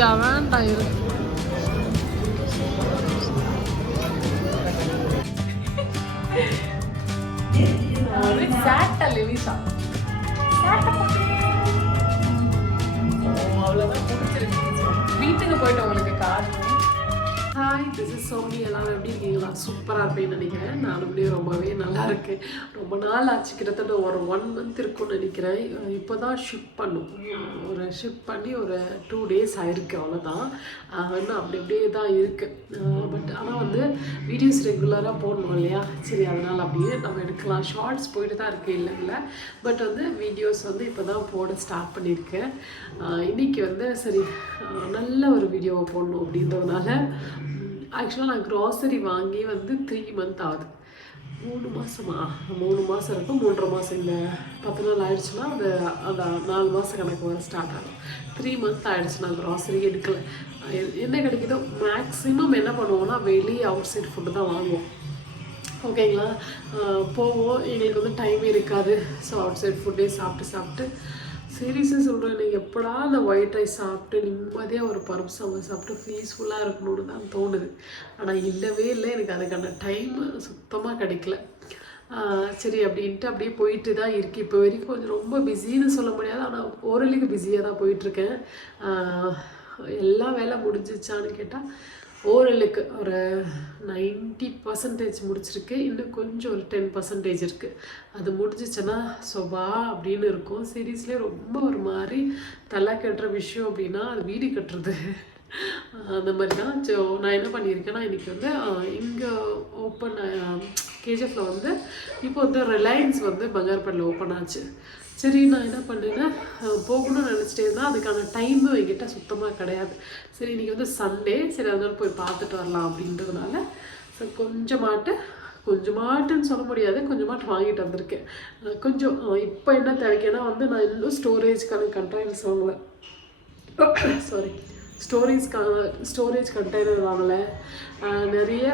அர்ஷிதா வேண்டாம் இருக்கு லெவிசா அவ்வளோதான் பிடிச்சிருக்கு. வீட்டுக்கு போயிட்டு உங்களுக்கு car hi this is Soni எல்லாரும் எப்படி இருக்கீங்களா? சூப்பராக இருப்பேன்னு நினைக்கிறேன். நானும் அப்படியே ரொம்பவே நல்லா இருக்கேன் ரொம்ப நாள் ஆச்சு. கிட்டத்தட்ட ஒரு ஒன் மந்த் இருக்கும்னு நினைக்கிறேன். இப்போ தான் ஷிப் பண்ணும். ஒரு ஷிப் பண்ணி ஒரு டூ டேஸ் ஆயிருக்கு. அவ்வளோதான் இன்னும் அப்படி அப்படியே தான் இருக்குது பட் ஆனால் வந்து வீடியோஸ் ரெகுலராக போடணும் இல்லையா? சரி அதனால் அப்படியே நம்ம எடுக்கலாம். ஷார்ட்ஸ் போயிட்டு தான் இருக்கு. இல்லை இல்லை. பட் வந்து வீடியோஸ் வந்து இப்போ தான் போட ஸ்டார்ட் பண்ணியிருக்கேன். இன்றைக்கி இன்னைக்கு வந்து சரி நல்ல ஒரு வீடியோவை போடணும் அப்படின்றதுனால ஆக்சுவலாக நான் க்ராசரி வாங்கி வந்து த்ரீ மந்த் ஆகுது. மூணு மாதமா மூணு மாதம் இருக்கும் மூன்றரை மாதம் இல்லை. பத்து நாள் ஆயிடுச்சுன்னா அந்த அந்த நாலு மாதம் கணக்கு வர ஸ்டார்ட் ஆகும். த்ரீ மந்த் ஆயிடுச்சு நான் க்ராசரி எடுக்கல. என்ன கிடைக்குதோ? மேக்ஸிமம் என்ன பண்ணுவோம்னா வெளியே அவுட் சைட் ஃபுட்டு தான் வாங்குவோம். ஓகேங்களா போவோம். எங்களுக்கு வந்து டைம் இருக்காது. ஸோ அவுட் சைட் ஃபுட்டே சாப்பிட்டு சாப்பிட்டு சீரியஸாக சொல்கிறேன் எனக்கு எப்படா அந்த ஒயிட் ரைஸ் சாப்பிட்டு நிம்மதியாக ஒரு பருப்பு சாம்பார் சாப்பிட்டு பீஸ்ஃபுல்லாக இருக்கணும்னு தான் தோணுது. ஆனால் இல்லவே இல்லை. எனக்கு அதுக்கான டைம் சுத்தமாக கிடைக்கல. சரி அப்படின்ட்டு அப்படியே போயிட்டு தான் இருக்குது இப்போ வரைக்கும் கொஞ்சம் ரொம்ப பிஸின்னு சொல்ல முடியாது. ஆனால் ஓரளவுக்கு பிஸியாக தான் போயிட்டுருக்கேன் எல்லா வேலை முடிஞ்சிச்சான்னு கேட்டால் ஓரலுக்கு ஒரு நைன்ட்டி பர்சன்டேஜ் முடிச்சிருக்கு. இன்னும் கொஞ்சம் ஒரு டென் பர்சன்டேஜ் இருக்குது அது முடிஞ்சிச்சுன்னா சொபா அப்படின்னு இருக்கும். சீரியஸ்லேயே ரொம்ப ஒரு மாதிரி தலை கட்டுற விஷயம் அப்படின்னா அது வீடு கட்டுறது. அந்த மாதிரி தான். ஸோ நான் என்ன பண்ணியிருக்கேன்னா இன்றைக்கி வந்து இங்கே ஓப்பன் கேஜிஎஃப்பில் வந்து இப்போ வந்து ரிலையன்ஸ் வந்து பங்கார்பேட்டில் ஓப்பன் ஆச்சு. சரி நான் என்ன பண்ணேன்னா போகணும்னு நினச்சிட்டே இருந்தேன் அதுக்கான டைமும் என்கிட்ட சுத்தமாக கிடையாது. சரி இன்றைக்கி வந்து சண்டே சரி அதனால போய் பார்த்துட்டு வரலாம் அப்படின்றதுனால ஸோ கொஞ்சமாட்டு கொஞ்சமாட்டுன்னு சொல்ல முடியாது. கொஞ்சமாட்டு வாங்கிட்டு வந்திருக்கேன். கொஞ்சம் இப்போ என்ன தேவைக்குன்னா வந்து நான் இன்னும் ஸ்டோரேஜ்க்கான கண்ட்ராக்ட்ஸ் வாங்கலை. சாரி ஸ்டோரேஜ்க்கான ஸ்டோரேஜ் கண்டெய்னர் வாங்கலை. நிறைய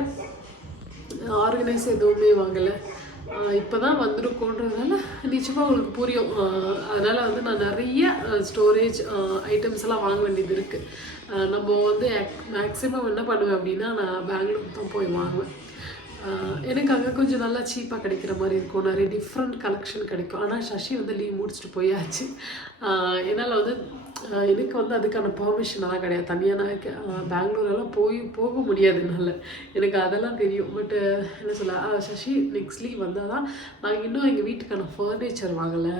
ஆர்கனைஸ் எதுவுமே வாங்கலை. இப்போ தான் வந்திருக்கோன்றதுனால நிச்சயமாக உங்களுக்கு புரியும். அதனால் வந்து நான் நிறைய ஸ்டோரேஜ் ஐட்டம்ஸ் எல்லாம் வாங்க வேண்டியது இருக்குது நம்ம வந்து மேக்ஸிமம் என்ன பண்ணுவேன் அப்படின்னா நான் பெங்களூர் தான் போய் வாங்குவேன். எனக்கு அங்கே கொஞ்சம் நல்லா சீப்பாக கிடைக்கிற மாதிரி இருக்கும். நிறைய டிஃப்ரெண்ட் கலெக்ஷன் கிடைக்கும். ஆனால் சசி வந்து லீவ் முடிச்சுட்டு போயாச்சு. என்னால் வந்து எனக்கு வந்து அதுக்கான பெர்மிஷன்லாம் கிடையாது. தனியாக நான் பெங்களூரெல்லாம் போய் போக முடியாது என்னால். எனக்கு அதெல்லாம் தெரியும். பட்டு என்ன சொல்ல சசி நெக்ஸ்ட் லீவ் வந்தால் தான் நாங்கள் இன்னும் எங்கள் வீட்டுக்கான ஃபர்னிச்சர் வாங்கலை.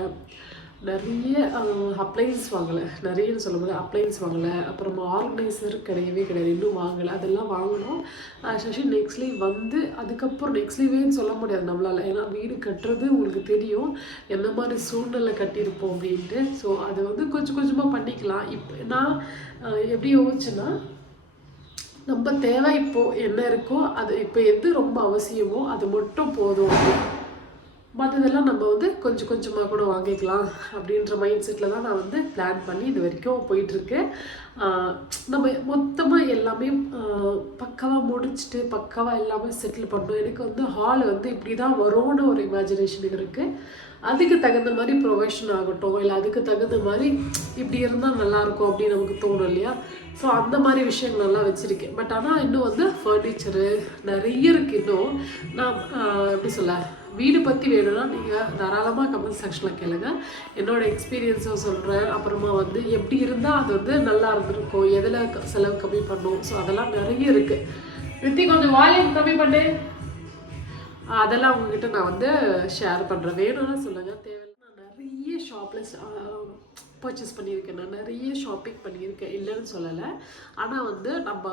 நிறைய அப்ளைன்ஸ் வாங்கலை. நிறையன்னு சொல்ல முடியாது அப்ளைன்ஸ் வாங்கலை. அப்புறமா ஆர்கனைசர் கிடையவே கிடையாது. இன்னும் வாங்கலை. அதெல்லாம் வாங்கணும். ஆஹ் சசி நெக்ஸ்ட் லீவ் வந்து அதுக்கப்புறம் நெக்ஸ்ட் லீவேன்னு சொல்ல முடியாது நம்மளால். ஏன்னா வீடு கட்டுறது உங்களுக்கு தெரியும். என்ன மாதிரி சூழ்நிலை கட்டியிருப்போம் அப்படின்ட்டு. ஸோ அதை வந்து கொஞ்சம் கொஞ்சமாக பண்ணிக்கலாம். இப்போ நான் எப்படி யோசிச்சுன்னா நம்ம தேவை இப்போது என்ன இருக்கோ அது இப்போ எது ரொம்ப அவசியமோ அது மட்டும் போதும். மற்றதெல்லாம் நம்ம வந்து கொஞ்சம் கொஞ்சமாக கூட வாங்கிக்கலாம் அப்படின்ற மைண்ட் செட்டில் தான் நான் வந்து பிளான் பண்ணி இது வரைக்கும் போயிட்டுருக்கேன். நம்ம மொத்தமாக எல்லாமே பக்காவாக முடிச்சுட்டு பக்காவாக எல்லாமே செட்டில் பண்ணணும் எனக்கு வந்து ஹால் வந்து இப்படி தான் வரும்னு ஒரு இமேஜினேஷன் இருக்குது அதுக்கு தகுந்த மாதிரி ப்ரொஃபஷன் ஆகட்டும் இல்லை அதுக்கு தகுந்த மாதிரி இப்படி இருந்தால் நல்லாயிருக்கும் அப்படின்னு நமக்கு தோணும் இல்லையா? ஸோ அந்த மாதிரி விஷயங்கள் நல்லா வச்சுருக்கேன். பட் ஆனால் இன்னும் வந்து ஃபர்னிச்சரு நிறைய இருக்குது இன்னும். நான் எப்படி சொல்ல? வீடு பற்றி வேணும்னா நீங்கள் தாராளமாக கமெண்ட் செக்ஷனில் கேளுங்க. என்னோட எக்ஸ்பீரியன்ஸும் சொல்கிறேன் அப்புறமா வந்து எப்படி இருந்தால் அது வந்து நல்லா இருந்திருக்கும். எதில் செலவு கம்மி பண்ணும். ஸோ அதெல்லாம் நிறைய இருக்குது ரித்தி கொஞ்சம் வால்யூம் கம்மி பண்ணு. அதெல்லாம் உங்ககிட்ட நான் வந்து ஷேர் பண்ணுறேன் வேணும்னா சொல்லுங்கள் தேவையில்லை நான் நிறைய ஷாப்பில் பர்ச்சேஸ் பண்ணியிருக்கேன். நான் நிறைய ஷாப்பிங் பண்ணியிருக்கேன். இல்லைன்னு சொல்லலை. ஆனால் வந்து நம்ம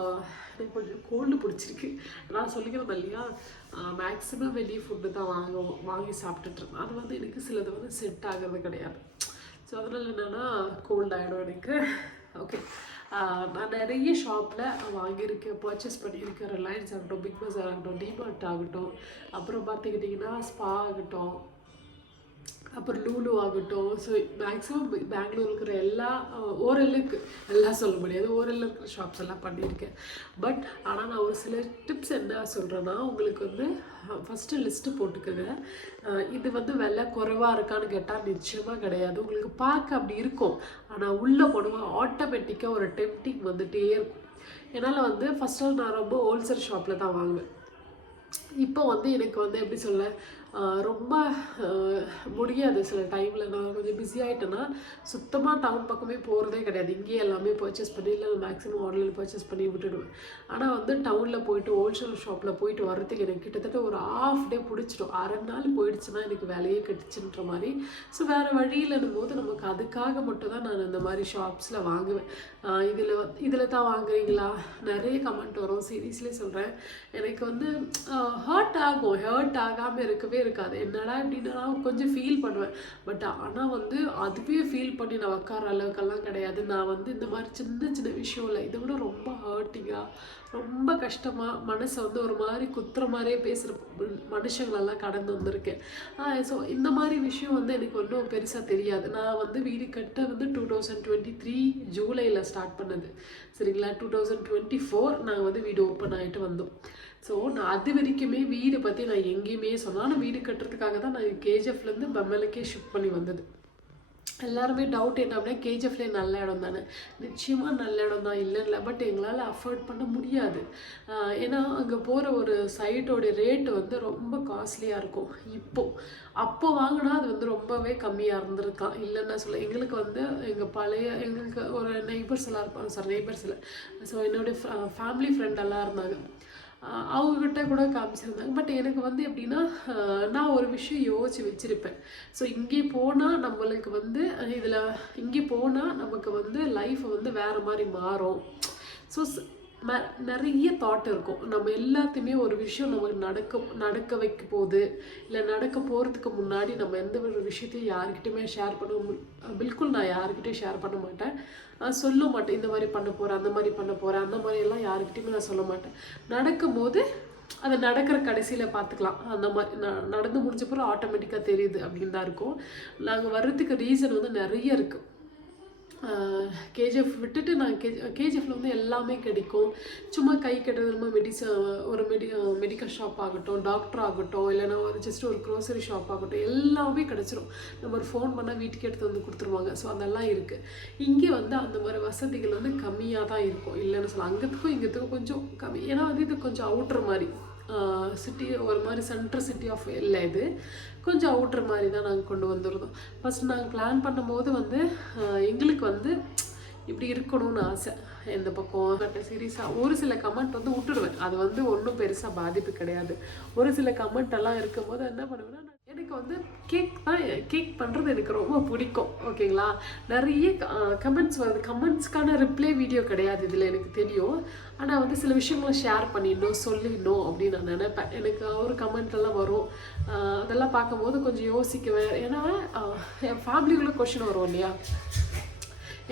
எனக்கு கொஞ்சம் கோல்டு பிடிச்சிருக்கு. நான் சொல்லிக்கிறேன் இல்லையா மேக்ஸிமம் வெளியே ஃபுட்டு தான் வாங்குவோம். வாங்கி சாப்பிட்டுட்டு அது வந்து எனக்கு சிலது வந்து செட் ஆகிறது கிடையாது. ஸோ அதனால் என்னென்னா கோல்டு ஆகிடும் எனக்கு. ஓகே நிறைய ஷாப்பில் வாங்கியிருக்கேன் பர்ச்சேஸ் பண்ணியிருக்கேன் ரிலையன்ஸ் ஆகட்டும் பிக் பஸ் ஆகட்டும் டிமார்ட் ஆகட்டும். அப்புறம் பார்த்துக்கிட்டிங்கன்னா ஸ்பா ஆகட்டும். அப்புறம் லூலு ஆகட்டும். ஸோ மேக்ஸிமம் பெங்களூர் இருக்கிற எல்லா ஓரளவுக்கு எல்லாம் சொல்ல முடியாது. ஓரளவு இருக்கிற ஷாப்ஸ் எல்லாம் பண்ணியிருக்கேன். பட் ஆனால் நான் ஒரு சில டிப்ஸ் என்ன சொல்கிறேன்னா உங்களுக்கு வந்து ஃபஸ்ட்டு லிஸ்ட்டு போட்டுக்கோங்க. இது வந்து விலை குறைவாக இருக்கான்னு கேட்டால் நிச்சயமாக கிடையாது. உங்களுக்கு பார்க்க அப்படி இருக்கும். ஆனால் உள்ளே போனவங்க ஆட்டோமேட்டிக்காக ஒரு டெம்டிங் வந்துகிட்டே இருக்கும். என்னால் வந்து ஃபஸ்ட்டு நான் ரொம்ப ஹோல்சேல் ஷாப்பில் தான் வாங்குவேன். இப்போ வந்து எனக்கு வந்து எப்படி சொல்ல ரொம்ப முடியாது. சில டைமில் நான் கொஞ்சம் பிஸி ஆகிட்டேன்னா சுத்தமாக டவுன் பக்கமே போகிறதே கிடையாது. இங்கேயே எல்லாமே பர்ச்சேஸ் பண்ணி இல்லை மேக்ஸிமம் ஆன்லைனில் பர்ச்சேஸ் பண்ணி விட்டுடுவேன். ஆனால் வந்து டவுனில் போயிட்டு ஹோல்சேல் ஷாப்பில் போயிட்டு வர்றதுக்கு எனக்கு கிட்டத்தட்ட ஒரு ஆஃப் டே பிடிச்சிடும். அரை நாள் போயிடுச்சுன்னா எனக்கு வேலையே கிடச்சின்ற மாதிரி. ஸோ வேறு வழியில் போது நமக்கு அதுக்காக மட்டும் தான் நான் இந்த மாதிரி ஷாப்ஸில் வாங்குவேன். இதில் இதில் தான் வாங்குறீங்களா? நிறைய கமெண்ட் வரும். சீரியஸ்லேயே சொல்கிறேன் எனக்கு வந்து ஹர்ட் ஆகும். ஹர்ட் ஆகாமல் இருக்கவே இருக்காது. என்னடா அப்படின்னா கொஞ்சம் ஃபீல் பண்ணுவேன். பட் ஆனால் வந்து அதுவே ஃபீல் பண்ணி நான் உட்கார அளவுக்கெல்லாம் கிடையாது. நான் வந்து இந்த மாதிரி சின்ன சின்ன விஷயம் இல்லை இதை விட ரொம்ப ஹர்ட்டிங்காக ரொம்ப கஷ்டமாக மனசை வந்து ஒரு மாதிரி குத்துற மாதிரியே பேசுகிற மனுஷங்களெல்லாம் கடந்து வந்திருக்கேன். ஸோ இந்த மாதிரி விஷயம் வந்து எனக்கு ஒன்றும் பெருசாக தெரியாது. நான் வந்து வீடு கட்ட வந்து டூ தௌசண்ட் டுவெண்ட்டி த்ரீ ஜூலையில் ஸ்டார்ட் பண்ணது. சரிங்களா? டூ தௌசண்ட் டுவெண்ட்டி ஃபோர் நாங்கள் வந்து வீடு ஓப்பன் ஆகிட்டு வந்தோம். ஸோ நான் அது வரைக்குமே வீடு பற்றி நான் எங்கேயுமே சொன்னால் நான் வீடு கட்டுறதுக்காக தான் நான் கேஜிஎஃப்லேருந்து பம்மலுக்கே ஷிஃப்ட் பண்ணி வந்தது. எல்லாருமே டவுட் என்ன அப்படின்னா கேஜிஎஃப்லேயே நல்ல இடம் தானே? நிச்சயமாக நல்ல இடம் தான் இல்லைல்ல பட் எங்களால் அஃபோர்ட் பண்ண முடியாது. ஏன்னா அங்கே போகிற ஒரு சைட்டோடைய ரேட்டு வந்து ரொம்ப காஸ்ட்லியாக இருக்கும். இப்போது அப்போ வாங்கினா அது வந்து ரொம்பவே கம்மியாக இருந்திருக்கான் இல்லைன்னா சொல்ல எங்களுக்கு வந்து எங்கள் பழைய எங்களுக்கு ஒரு நெய்பர்ஸ் எல்லாம் இருப்பாங்க. சார் நெய்பர்ஸ் இல்லை. ஸோ என்னுடைய ஃபேமிலி ஃப்ரெண்ட் எல்லாம் இருந்தாங்க. அவங்கக்கிட்ட கூட காமிச்சிருந்தாங்க. பட் எனக்கு வந்து எப்படின்னா நான் ஒரு விஷயம் யோசிச்சு வச்சுருப்பேன். ஸோ இங்கே போனால் நம்மளுக்கு வந்து இதில் இங்கே போனால் நமக்கு வந்து லைஃப் வந்து வேறு மாதிரி மாறும். ஸோ நிறைய தாட் இருக்கும். நம்ம எல்லாத்தையுமே ஒரு விஷயம் நமக்கு நடக்க நடக்க வைக்க போகுது. இல்லை நடக்க போகிறதுக்கு முன்னாடி நம்ம எந்த ஒரு விஷயத்தையும் யாருக்கிட்டையுமே ஷேர் பண்ண மு- பில்குல் நான் யாருக்கிட்டையும் ஷேர் பண்ண மாட்டேன். சொல்ல மாட்டேன் இந்த மாதிரி பண்ண போகிறேன் அந்த மாதிரி பண்ண போகிறேன் அந்த மாதிரி எல்லாம் யாருக்கிட்டையுமே நான் சொல்ல மாட்டேன். நடக்கும்போது அது நடக்கிற கடைசியில் பார்த்துக்கலாம். அந்த மாதிரி நடந்து முடிஞ்சப்பறம் ஆட்டோமேட்டிக்காக தெரியுது அப்படின்னு தான் இருக்கும். நாங்கள் வர்றதுக்கு ரீசன் வந்து நிறைய இருக்குது கேஜிஎஃப் விட்டுட்டு நான் கேஜி கேஜிஎஃப்ல வந்து எல்லாமே கிடைக்கும். சும்மா கை கட்டுறது நம்ம மெடிச ஒரு மெடி மெடிக்கல் ஷாப் ஆகட்டும் டாக்டர் ஆகட்டும் இல்லைனா ஒரு ஜஸ்ட் ஒரு க்ரோசரி ஷாப் ஆகட்டும் எல்லாமே கிடச்சிரும். நம்ம ஒரு ஃபோன் பண்ணால் வீட்டுக்கு எடுத்து வந்து கொடுத்துருவாங்க. ஸோ அதெல்லாம் இருக்குது இங்கே வந்து அந்த மாதிரி வசதிகள் வந்து கம்மியாக தான் இருக்கும். இல்லைன்னு சொல்லலாம். அங்கத்துக்கும் இங்கத்துக்கும் கொஞ்சம் கம்மி. ஏன்னா வந்து இது கொஞ்சம் அவுட்ரு மாதிரி. சிட்டி ஒரு மாதிரி சென்ட்ரல் சிட்டி ஆஃப் இல்லை இது. கொஞ்சம் அவுட்ரு மாதிரி தான் நாங்கள் கொண்டு வந்துருந்தோம். ஃபஸ்ட் நாங்கள் பிளான் பண்ணும்போது வந்து எங்களுக்கு வந்து இப்படி இருக்கணும்னு ஆசை. எந்த பக்கம்? கட்ட சீரியஸாக ஒரு சில கமெண்ட் வந்து விட்டுடுவேன். அது வந்து ஒன்றும் பெருசாக பாதிப்பு கிடையாது. ஒரு சில கமெண்ட் எல்லாம் இருக்கும்போது என்ன பண்ணுவேன்னா எனக்கு வந்து கேக் தான் கேக் பண்ணுறது எனக்கு ரொம்ப பிடிக்கும் ஓகேங்களா நிறைய கமெண்ட்ஸ் வருது. கமெண்ட்ஸ்க்கான ரிப்ளை வீடியோ கிடையாது இதில் எனக்கு தெரியும். ஆனால் வந்து சில விஷயங்களை ஷேர் பண்ணிடணும் சொல்லிடணும் அப்படின்னு நான் நினைப்பேன். எனக்கு ஒரு கமெண்ட் எல்லாம் வரும். அதெல்லாம் பார்க்கும்போது கொஞ்சம் யோசிக்குவேன். ஏன்னா என் ஃபேமிலிக்குள்ளே கொஷின் வரும் இல்லையா?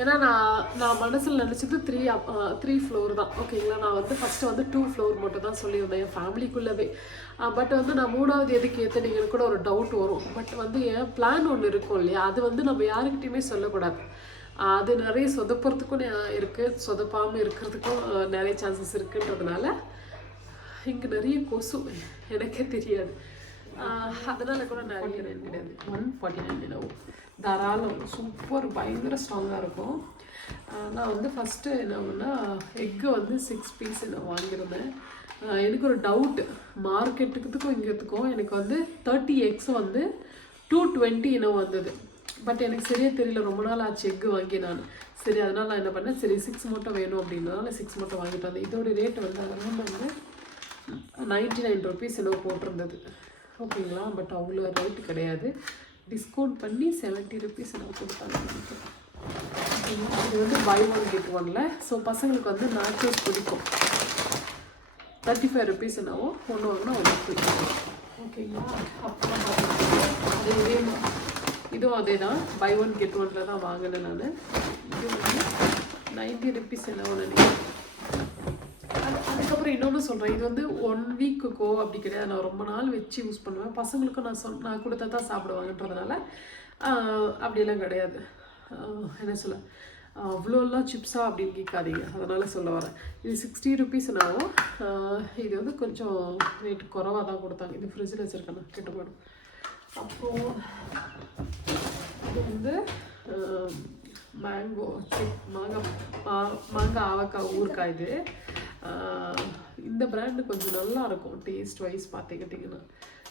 ஏன்னா நான் நான் மனசில் நினச்சது த்ரீ த்ரீ ஃப்ளோர் தான். ஓகேங்களா நான் வந்து ஃபஸ்ட்டு வந்து டூ ஃப்ளோர் மட்டும் தான் சொல்லியிருந்தேன் என் ஃபேமிலிக்குள்ளவே பட் uh, வந்து நான் மூணாவது எதுக்கு ஏற்றுனீங்கன்னு கூட ஒரு டவுட் வரும். பட் வந்து என் பிளான் ஒன்று இருக்கும் இல்லையா? அது வந்து நம்ம யாருக்கிட்டையுமே சொல்லக்கூடாது. Uh, அது நிறைய சொதப்புறதுக்கும் இருக்குது சொதப்பாமல் இருக்கிறதுக்கும் uh, நிறைய சான்சஸ் இருக்குன்றதுனால இங்கே நிறைய கொசு. எனக்கே தெரியாது. அதெல்லாம் கூட நிறைய கிடையாது ஒன் ஃபார்ட்டி நைன் தாராளம் சூப்பர் பயங்கர ஸ்ட்ராங்காக இருக்கும் நான் வந்து ஃபஸ்ட்டு என்ன பண்ணா எக்கு வந்து சிக்ஸ் பீஸ் நான் வாங்கியிருந்தேன் எனக்கு ஒரு டவுட்டு மார்க்கெட்டுக்குத்துக்கும் இங்கேத்துக்கும் எனக்கு வந்து தேர்ட்டி எக்ஸ் வந்து டூ டுவெண்ட்டி இனம் வந்தது பட் எனக்கு சரியாக தெரியல ரொம்ப நாள் ஆச்சு எக்கு வாங்கி நான் சரி அதனால் நான் என்ன பண்ணேன் சரி சிக்ஸ் மட்டும் வேணும் அப்படின்றதுனால சிக்ஸ் மட்டும் வாங்கிட்டு வந்தேன் இதோட ரேட் வந்து அரௌண்ட் வந்து நைன்டி நைன் ருபீஸ் என்னவோ போட்டிருந்தது ஓகேங்களா? பட் அவ்வளோ ரேட்டு கிடையாது. டிஸ்கவுண்ட் பண்ணி செவன்ட்டி ருபீஸ் எனக்கு கொடுத்தாங்க. இது வந்து பை ஒன் கெட் ஒன்ல ஸோ பசங்களுக்கு வந்து நாச்சோஸ் பிடிக்கும். தேர்ட்டி ஃபைவ் ருபீஸ் என்னவோ ஒன்று வாங்கினா ஒன்று பிடிக்கும் ஓகேங்களா அப்புறம் அது இதே இதுவும் அதே தான். பை ஒன் கெட் ஒன்ல தான் வாங்கினேன் நான். இது வந்து நைன்ட்டி ருபீஸ் என்னவோ நினைக்கிறேன். அதுக்கப்புறம் இன்னொன்று சொல்கிறேன் இது வந்து ஒன் வீக்குக்கோ அப்படி கிடையாது. நான் ரொம்ப நாள் வச்சு யூஸ் பண்ணுவேன். பசங்களுக்கும் நான் சொன் நான் கொடுத்தா தான் சாப்பிடுவாங்கன்றதுனால அப்படியெல்லாம் கிடையாது. என்ன சொல்ல அவ்வளோலாம் சிப்ஸா அப்படின்னு கேட்காதீங்க. அதனால் சொல்ல வரேன். இது சிக்ஸ்டி ருபீஸ்னாவும் இது வந்து கொஞ்சம் ரேட் குறவாக தான் கொடுத்தாங்க. இது ஃப்ரிட்ஜில் வச்சுருக்கேன் கெட்டு போயிடும். அப்புறம் இது வந்து மேங்கோ மாங்காய் மாங்காய் ஆவக்காய் ஊறுக்காய் இது. இந்த பிராண்டு கொஞ்சம் நல்லா இருக்கும் டேஸ்ட் வைஸ் பார்த்துக்கிட்டிங்கன்னா.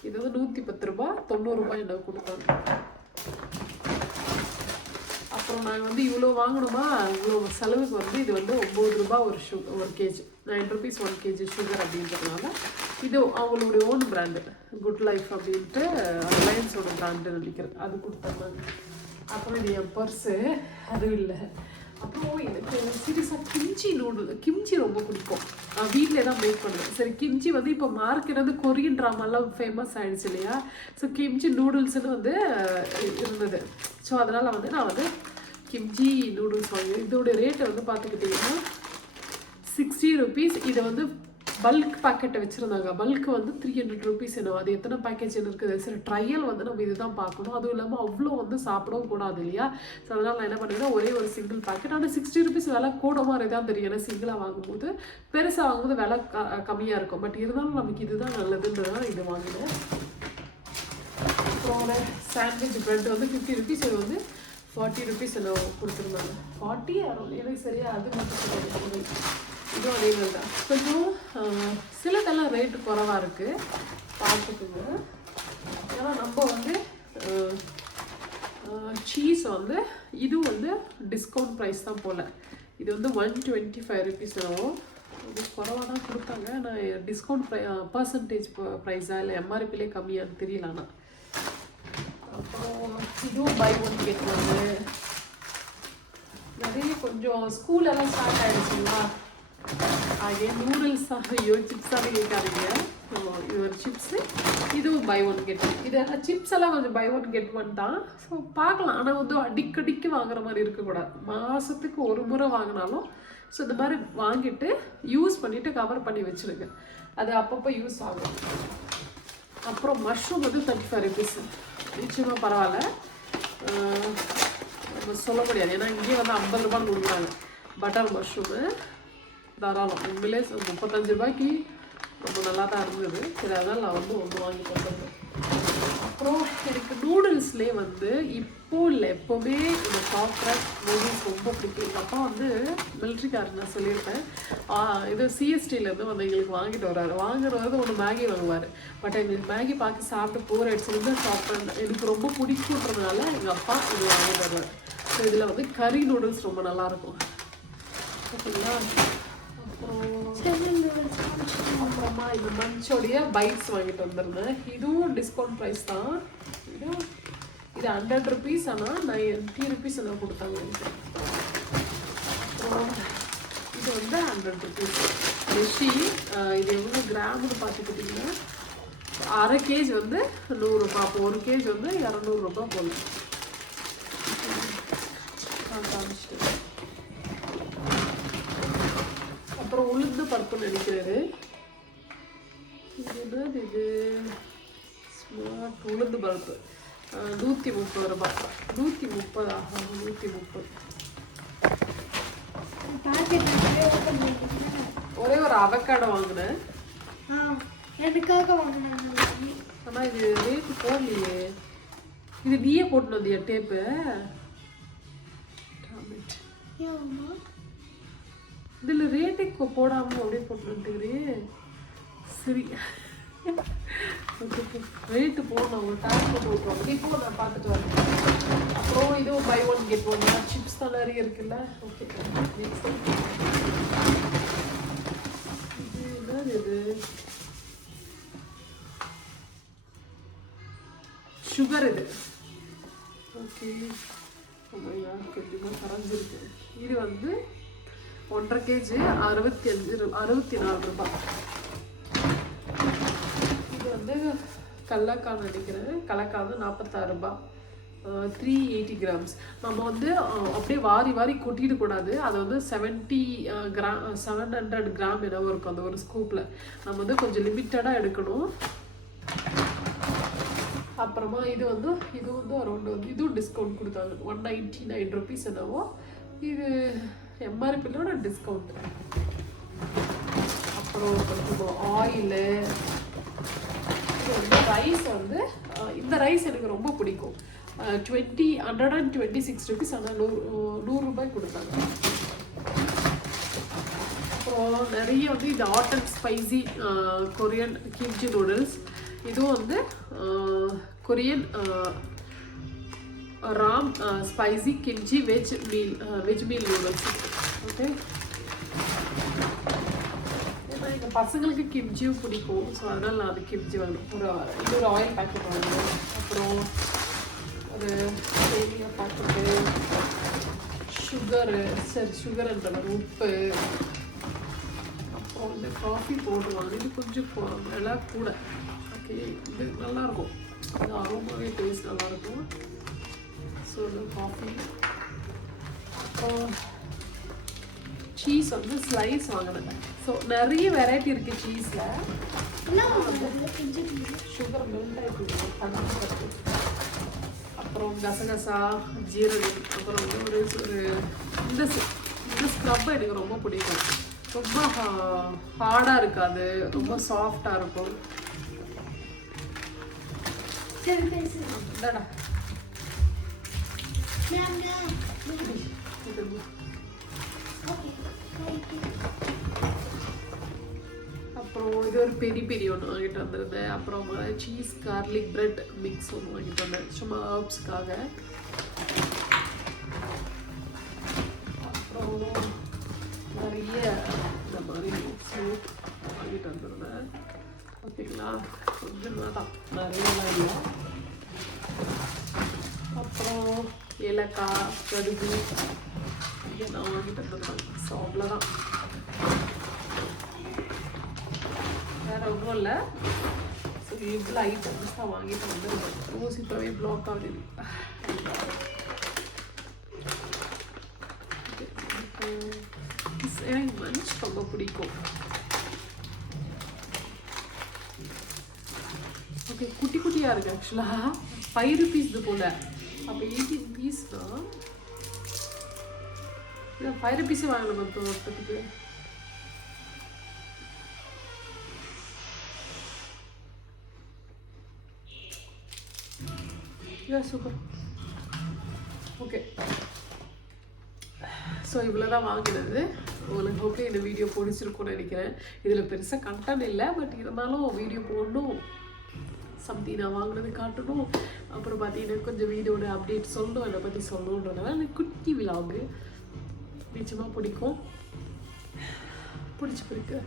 இது வந்து நூற்றி பத்து ரூபா தொண்ணூறுரூபா எனக்கு என்ன கொடுத்தாங்க. அப்புறம் நாங்கள் வந்து இவ்வளோ வாங்கணுமா இவ்வளோ செலவுக்கு வந்து இது வந்து ஒம்பது ரூபா ஒரு ஷு ஒரு KG nine rupees one KG sugar அப்படின்றதுனால இது அவங்களுடைய ஓன் பிராண்டு குட் லைஃப் அப்படின்ட்டு ரிலையன்ஸோட பிராண்டு நினைக்கிறேன். அது கொடுத்தாங்க. அப்புறம் இது என் பர்ஸு அதுவும் இல்லை. அப்புறம் எனக்கு சீரியஸாக கிம்ச்சி நூடுல் கிம்ச்சி ரொம்ப பிடிக்கும். வீட்டிலே தான் மேக் பண்ணுவேன். சரி கிம்ச்சி வந்து இப்போ மார்க்கெட் வந்து கொரியன் ட்ராமாலாம் ஃபேமஸ் ஆகிடுச்சு இல்லையா? ஸோ கிம்ச்சி நூடுல்ஸ்னு வந்து இருந்தது. ஸோ அதனால் வந்து நான் வந்து கிம்ச்சி நூடுல்ஸ் வாங்கி இதோடைய ரேட்டை வந்து பார்த்துக்கிட்டிங்கன்னா சிக்ஸ்டி ருபீஸ் இதை வந்து பல்க் பேக்கெட்டை வச்சுருந்தாங்க. பல்க் வந்து த்ரீ ஹண்ட்ரட் ருபீஸ் என்ன அது எத்தனை பேக்கேஜ் இருக்குது. சரி ட்ரையல் வந்து நம்ம இதுதான் பார்க்கணும். அதுவும் இல்லாமல் அவ்வளோ வந்து சாப்பிடவும் கூடாது இல்லையா? ஸோ அதனால் நான் என்ன பண்ணுறேன்னா ஒரே ஒரு சிங்கிள் பேக்கெட் ஆனால் சிக்ஸ்டி ருபீஸ் விலை கூட மாதிரி தான் தெரியும். ஏன்னா சிங்கிளாக வாங்கும்போது பெருசாக வாங்கும்போது விலை க கம்மியாக இருக்கும். பட் இருந்தாலும் நமக்கு இதுதான் நல்லதுன்றதுனால இது வாங்கினேன். அப்புறம் சாண்ட்விச் பிரெட் வந்து ஃபிஃப்டி ருபீஸ் இது வந்து ஃபார்ட்டி ருபீஸ் என்ன கொடுத்துருந்தாங்க. ஃபார்ட்டி எனக்கு சரியாக அது மட்டும் இதுவும் அதே மாதிரி தான். கொஞ்சம் சிலதெல்லாம் ரேட்டு குறவாக இருக்குது பார்த்துக்குங்க. ஏன்னா நம்ம வந்து சீஸ் வந்து இது வந்து டிஸ்கவுண்ட் ப்ரைஸ் தான் போல். இது வந்து ஒன் டுவெண்ட்டி ஃபைவ் ருபீஸ் ஆகும் இது குறவாக தான் கொடுத்தாங்க. நான் டிஸ்கவுண்ட் ப்ரை பர்சன்டேஜ் ப்ரைஸா இல்லை எம்ஆர்பிலே கம்மியான்னு தெரியல ஆனால் அப்புறம் இதுவும் பை ஒன் கெட் வந்து நிறைய கொஞ்சம் ஸ்கூலெல்லாம் ஸ்டார்ட் ஆகிடுச்சுங்களா ಹಾಗೆ ನೂಡಲ್ಸ್ ಅಯ್ಯೋ ಚಿಪ್ಸ್ ಎಲ್ಲ கேட்காதீங்க ஆமா, இது ஒரு சிப்ஸு இதுவும் பை ஒன் கெட் ஒன் இது சிப்ஸ் எல்லாம் கொஞ்சம் பை ஒன் கெட் ஒன் தான் ஸோ பார்க்கலாம் ஆனால் வந்து அடிக்கடிக்கு வாங்குற மாதிரி இருக்கக்கூடாது மாதத்துக்கு ஒரு முறை வாங்கினாலும் ஸோ இந்த மாதிரி வாங்கிட்டு யூஸ் பண்ணிவிட்டு கவர் பண்ணி வச்சுருங்க அது அப்பப்போ யூஸ் ஆகும் அப்புறம் மஷ்ரூம் வந்து தேர்ட்டி ஃபைவ் ருபீஸ் நிச்சயமாக பரவாயில்ல ஆஹ் நம்ம சொல்ல முடியாது ஏன்னா இங்கேயே வந்து ஐம்பது ரூபான்னு கொடுக்குறாங்க பட்டர் மஷ்ரூமு தாராளம். உண்மையிலே முப்பத்தஞ்சு ரூபாய்க்கு ரொம்ப நல்லா தான் இருந்தது. சரி அதனால் நான் வந்து ஒன்று வாங்கி கொண்டு அப்புறம் எனக்கு நூடுல்ஸ்லேயே வந்து இப்போ இல்லை எப்போவுமே இந்த சாஃப்ட் ரைஸ் நூடுல்ஸ் ரொம்ப பிடிக்கும். எங்கள் அப்பா வந்து மிலிட்ரிக்காரர் நான் சொல்லியிருப்பேன். இது சிஎஸ்டிலேருந்து வந்து எங்களுக்கு வாங்கிட்டு வர்றாரு. வாங்குறது வந்து ஒன்று மேகி வாங்குவார். பட் எங்களுக்கு மேகி பார்த்து சாப்பிட்டு போர் அடிச்சிருந்து சாப்பிட்டேன் எனக்கு ரொம்ப பிடிக்குன்றதுனால எங்கள் அப்பா இது வாங்கிட்டு வருவார் ஸோ இதில் வந்து கறி நூடுல்ஸ் ரொம்ப நல்லாயிருக்கும். ஓகேங்களா? அப்புறமா இந்த மஞ்சோடைய பைட்ஸ் வாங்கிட்டு வந்திருந்தேன் இதுவும் டிஸ்கவுண்ட் ப்ரைஸ் தான் இதுவும் இது ஹண்ட்ரட் ருபீஸ் ஆனால் நைன்ட்டி ருபீஸ் எல்லாம் கொடுத்தாங்க எனக்கு அப்புறம் இது வந்து ஹண்ட்ரட் ருபீஸ் ரெஷி இது எவ்வளோ கிராம்னு பார்த்துக்கிட்டிங்கன்னா அரை கேஜ் வந்து நூறுரூபா அப்போ ஒரு கேஜ் வந்து இரநூறுபா போல நினைக்கிறாரு இது ஸ்மார்ட் உளுந்து அஹ், நூற்றி முப்பது ரூபாய். நூற்றி முப்பது ஆகும் நூற்றி முப்பது. ஒரே ஒரு அவக்காடை வாங்கினேன். எனக்காக வாங்கினாங்க ஆனால் இது ரேட்டு போடலையே. இது நீயே போட்டுன்னு வந்தியா டேப்பு இதில் ரேட்டே போடாமல் அப்படியே போட்டு சரி. சரி ரேட்டு போடணும் ஒரு டேப் போட்டு விட்ருவாங்க இப்போ நான் பார்த்துட்டு வரேன். அப்புறம் இதுவும் buy one get one chips தான் நிறைய இருக்குல்ல. ஓகே இது என்னது இது? சுகர் இது. ஓகே oh கரைஞ்சிருக்கு. இது வந்து ஒன்றரை கேஜி அறுபத்தி அஞ்சு அறுபத்தி நாலு ரூபாய் இது வந்து கல்லக்காய் நினைக்கிறேன் கலக்காய் வந்து நாற்பத்தாறு ரூபாய் த்ரீ எயிட்டி கிராம்ஸ் நம்ம வந்து அப்படியே வாரி வாரி கொட்டிட்டு கூடாது. அது வந்து seventy gram seven hundred gram என்னவோ இருக்கும் அந்த ஒரு ஸ்கூப்பில் நம்ம வந்து கொஞ்சம் லிமிட்டடாக எடுக்கணும். அப்புறமா இது வந்து இது வந்து அரௌண்ட் வந்து இதுவும் டிஸ்கவுண்ட் கொடுத்தாங்க. ஒன் நைன்ட்டி நைன் ருபீஸ் என்னவோ. இது எம்ஆர்பியோட டிஸ்கவுண்ட் அப்புறம் கொஞ்சம் ஆயிலு இது வந்து ரைஸ் வந்து இந்த ரைஸ் எனக்கு ரொம்ப பிடிக்கும். Twenty hundred and twenty six rupees ஆனால் நூறு நூறுரூபாய் கொடுத்தாங்க. அப்புறம் நிறைய வந்து இந்த hot and spicy Korean kimchi noodles இதுவும் வந்து Korean ram spicy kimchi veg meal veg meal noodles எங்கள் பசங்களுக்கு கிப்ஜியும் பிடிக்கும். ஸோ அதனால் நான் அது கிப்ஜி வாங்கினேன். ஒரு இன்னொரு ஆயில் பேக்கெட் வாங்கினேன். அப்புறம் ஒரு சேமியா பேக்கெட்டு சுகரு சரி சுகர்ன்ற உப்பு. அப்புறம் இந்த காஃபி போடுவாங்க இது கொஞ்சம் நல்லா விலை கூட. ஓகே இது நல்லாயிருக்கும் இது அரோமாவே டேஸ்ட் நல்லாயிருக்கும் ஸோ இந்த காஃபி அப்புறம் சீஸ் வந்து ஸ்லைஸ் வாங்கினேன். ஸோ நிறைய வெரைட்டி இருக்குது சீஸில் சுகர் அப்புறம் கசகசா ஜீரகம். அப்புறம் வந்து ஒரு ஒரு இந்த இந்த ஸ்க்ரப் எனக்கு ரொம்ப பிடிக்கும். ரொம்ப ஹார்டாக இருக்காது. ரொம்ப சாஃப்டாக இருக்கும். சரி அப்புறம் இது ஒரு பெரிய பெரிய ஒன்று வாங்கிட்டு வந்திருந்தேன். அப்புறம் சீஸ் கார்லிக் பிரெட் மிக்ஸ் ஒன்று வாங்கிட்டு வந்தேன். சும்மா ஹர்ப்ஸ்க்காக அப்புறம் நிறைய இந்த மாதிரி ஃப்ரூட் வாங்கிட்டு வந்திருந்தேன். ஓகேங்களா கொஞ்சமாக தான். நிறையலாம் இல்லை. அப்புறம் ஏலக்காய் கடுகு இதெல்லாம் வாங்கிட்டு வந்திருந்தேன். ஸோ அவ்வளோதான் ஒன்றும் இல்லை. ஸோ இவ்வளோ ஐட்டம் தான் வாங்கிட்டு வந்து ஊசி இப்போவே பிளாக் ஆகுது. எனக்கு மஞ்ச் ரொம்ப பிடிக்கும். ஓகே குட்டி குட்டியாக இருக்குது ஆக்சுவலாக ஃபைவ் ருபீஸ் இது போல். அப்போ எயிட்டீன் தான். ஃபைவ் ருபீஸே வாங்கணும் மொத்தம் மொத்தத்துக்கு. யா சூப்பர் ஓகே ஸோ இவ்வளோ தான் வாங்கினது. உங்களுக்கு ஹோப்லி இந்த வீடியோ பிடிச்சிருக்கும்னு நினைக்கிறேன். இதில் பெருசாக கண்டென்ட் இல்லை பட் இருந்தாலும் வீடியோ போடணும். சம்திங் நான் வாங்கினது காட்டணும். அப்புறம் பார்த்தீங்கன்னா கொஞ்சம் வீடியோட அப்டேட் சொல்லணும் என்னை பற்றி சொல்லணுன்றதுனால எனக்கு குட்டி விலாகு நிச்சயமாக பிடிக்கும். பிடிச்சி பிடிக்கு.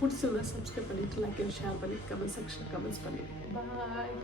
பிடிச்சிருந்தா சப்ஸ்கிரைப் பண்ணிவிட்டு லைக் ஷேர் பண்ணி கமெண்ட் செக்ஷன் கமெண்ட்ஸ் பண்ணிடுங்க. பாய்